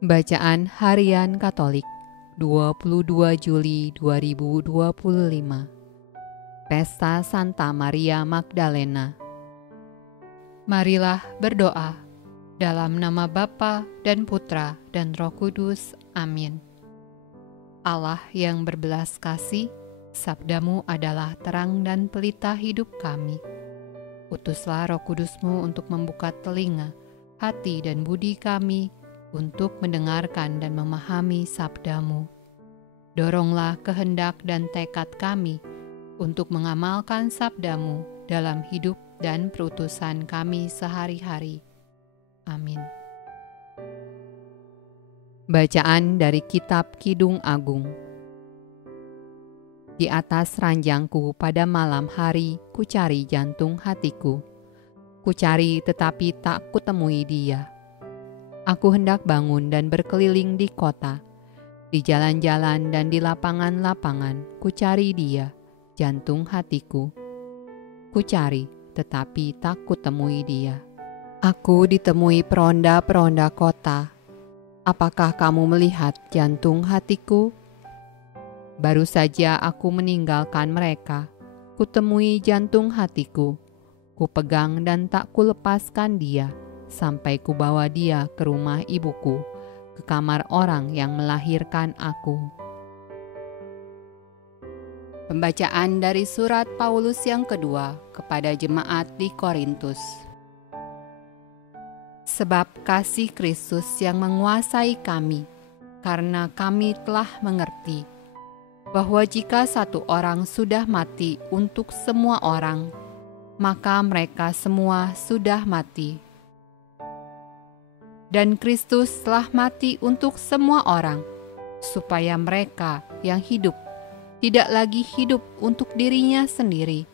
Bacaan Harian Katolik 22 Juli 2025. Pesta Santa Maria Magdalena. Marilah berdoa dalam nama Bapa dan Putra dan Roh Kudus. Amin. Allah yang berbelas kasih, sabdamu adalah terang dan pelita hidup kami. Utuslah Roh Kudusmu untuk membuka telinga, hati dan budi kami untuk mendengarkan dan memahami sabdamu. Doronglah kehendak dan tekad kami untuk mengamalkan sabdamu dalam hidup dan perutusan kami sehari-hari. Amin. Bacaan dari Kitab Kidung Agung. Di atas ranjangku pada malam hari kucari jantung hatiku. Kucari tetapi tak kutemui dia. Aku hendak bangun dan berkeliling di kota, di jalan-jalan dan di lapangan-lapangan, kucari dia, jantung hatiku. Kucari, tetapi tak kutemui dia. Aku ditemui peronda-peronda kota. Apakah kamu melihat jantung hatiku? Baru saja aku meninggalkan mereka, kutemui jantung hatiku. Kupegang dan tak kulepaskan dia, sampai kubawa dia ke rumah ibuku, ke kamar orang yang melahirkan aku. Pembacaan dari surat Paulus yang kedua kepada jemaat di Korintus. Sebab kasih Kristus yang menguasai kami, karena kami telah mengerti bahwa jika satu orang sudah mati untuk semua orang, maka mereka semua sudah mati. Dan Kristus telah mati untuk semua orang, supaya mereka yang hidup tidak lagi hidup untuk dirinya sendiri,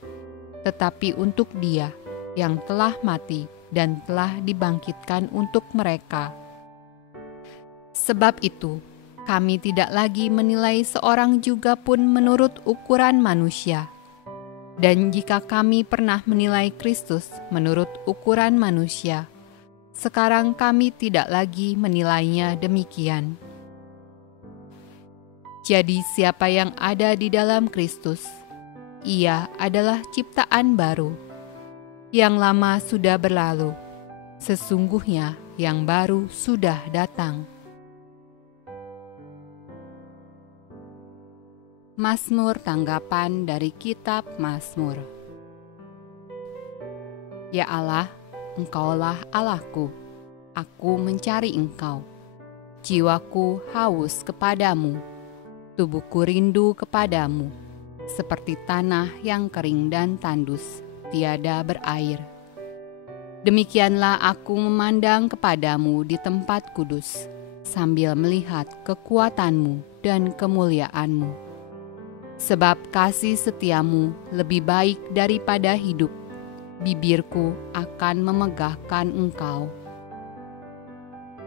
tetapi untuk Dia yang telah mati dan telah dibangkitkan untuk mereka. Sebab itu, kami tidak lagi menilai seorang juga pun menurut ukuran manusia. Dan jika kami pernah menilai Kristus menurut ukuran manusia, sekarang kami tidak lagi menilainya demikian. Jadi siapa yang ada di dalam Kristus, ia adalah ciptaan baru. Yang lama sudah berlalu, sesungguhnya yang baru sudah datang. Mazmur tanggapan dari Kitab Mazmur. Ya Allah, Engkaulah Allahku, aku mencari Engkau. Jiwaku haus kepadamu, tubuhku rindu kepadamu, seperti tanah yang kering dan tandus, tiada berair. Demikianlah aku memandang kepadamu di tempat kudus, sambil melihat kekuatanmu dan kemuliaanmu. Sebab kasih setiamu lebih baik daripada hidup, bibirku akan memegahkan Engkau.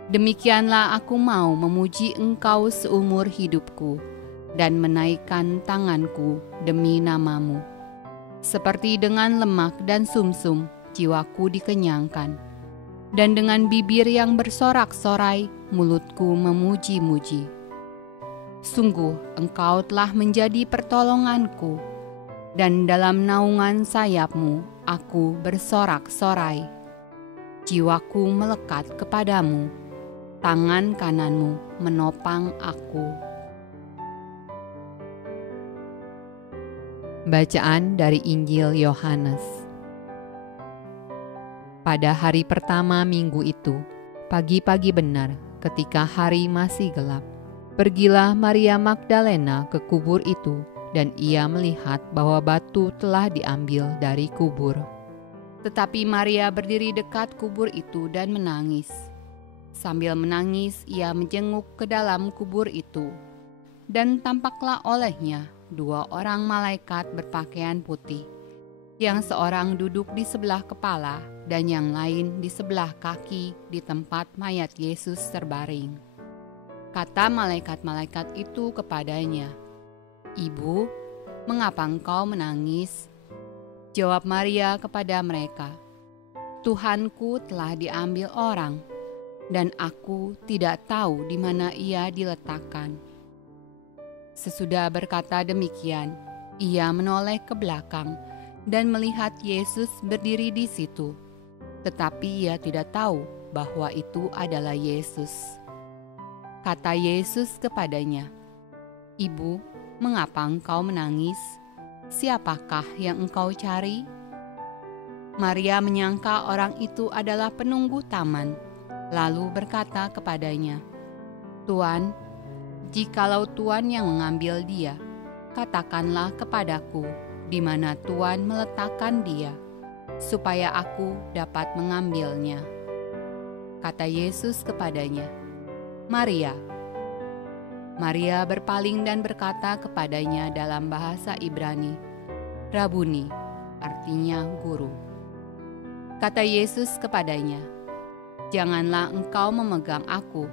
Demikianlah aku mau memuji Engkau seumur hidupku dan menaikkan tanganku demi namamu. Seperti dengan lemak dan sumsum, jiwaku dikenyangkan, dan dengan bibir yang bersorak-sorai, mulutku memuji-muji. Sungguh, Engkau telah menjadi pertolonganku, dan dalam naungan sayapmu aku bersorak-sorai. Jiwaku melekat kepadamu, tangan kananmu menopang aku. Bacaan dari Injil Yohanes. Pada hari pertama minggu itu, pagi-pagi benar, ketika hari masih gelap, pergilah Maria Magdalena ke kubur itu, dan ia melihat bahwa batu telah diambil dari kubur. Tetapi Maria berdiri dekat kubur itu dan menangis. Sambil menangis, ia menjenguk ke dalam kubur itu, dan tampaklah olehnya dua orang malaikat berpakaian putih, yang seorang duduk di sebelah kepala dan yang lain di sebelah kaki di tempat mayat Yesus terbaring. Kata malaikat-malaikat itu kepadanya, "Ibu, mengapa engkau menangis?" Jawab Maria kepada mereka, "Tuhanku telah diambil orang, dan aku tidak tahu di mana ia diletakkan." Sesudah berkata demikian, ia menoleh ke belakang dan melihat Yesus berdiri di situ. Tetapi ia tidak tahu bahwa itu adalah Yesus. Kata Yesus kepadanya, "Ibu, mengapa engkau menangis? Siapakah yang engkau cari?" Maria menyangka orang itu adalah penunggu taman, lalu berkata kepadanya, "Tuan, jikalau Tuan yang mengambil dia, katakanlah kepadaku di mana Tuan meletakkan dia, supaya aku dapat mengambilnya." Kata Yesus kepadanya, "Maria." Maria berpaling dan berkata kepadanya dalam bahasa Ibrani, "Rabuni," artinya guru. Kata Yesus kepadanya, "Janganlah engkau memegang aku,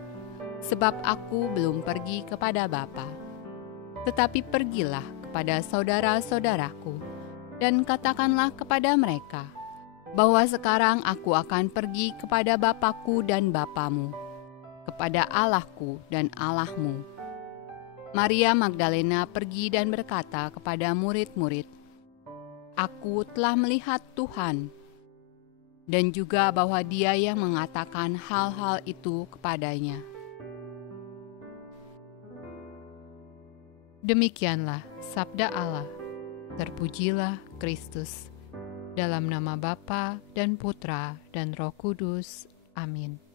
sebab aku belum pergi kepada Bapa. Tetapi pergilah kepada saudara-saudaraku, dan katakanlah kepada mereka, bahwa sekarang aku akan pergi kepada Bapakku dan Bapamu, kepada Allahku dan Allahmu." Maria Magdalena pergi dan berkata kepada murid-murid, "Aku telah melihat Tuhan," dan juga bahwa Dia yang mengatakan hal-hal itu kepadanya. Demikianlah sabda Allah. Terpujilah Kristus. Dalam nama Bapa dan Putra dan Roh Kudus. Amin.